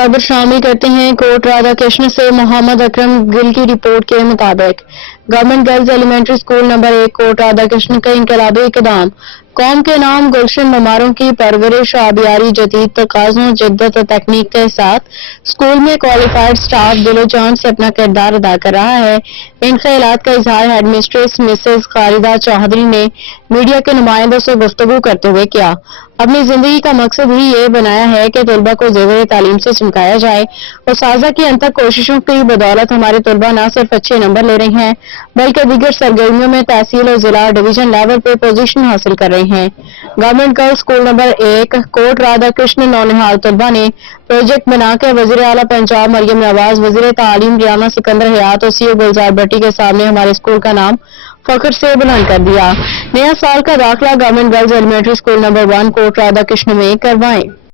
खबर शामिल करते हैं कोट राधा कृष्ण से। मोहम्मद अकरम गिल की रिपोर्ट के मुताबिक government girls elementary school number 1 Kot Radha Krishan का इनकलाबी इकदाम कौम के नाम गुलशन ममारों की परवरिश आबियारी जदीद तकाज़ों जिद्दत और तकनीक के साथ स्कूल में क्वालिफाइड स्टाफ दिलो जान से अपना किरदार अदा कर रहा है। इन ख्यालात का इजहार head mistress Mrs Khalida Chaudhry ने मीडिया के नुमाइंदों से गुफ्तगू करते हुए किया। अपनी जिंदगी का मकसद ही ये बनाया है कि तलबा को ज़ेवर तालीम से चमकाया जाए और साजा की अंतक कोशिशों की बदौलत हमारे तलबा न सिर्फ अच्छे नंबर ले रहे हैं बल्कि दीगर सरगर्मियों में तहसील और जिला डिवीजन लेवल पर पोजीशन हासिल कर रहे हैं। Government girls school number 1 Kot Radha Kishan नौनिहाल तलबा ने प्रोजेक्ट बनाकर वज़ीर आला पंजाब मरियम नवाज, वज़ीर तालीम रियाना सिकंदर हयात और सीओ गुलजार भट्टी के सामने हमारे स्कूल का नाम फख्र से बुलंद कर दिया। नया साल का दाखिला government girls elementary school number 1 Kot Radha Krishan में करवाएं।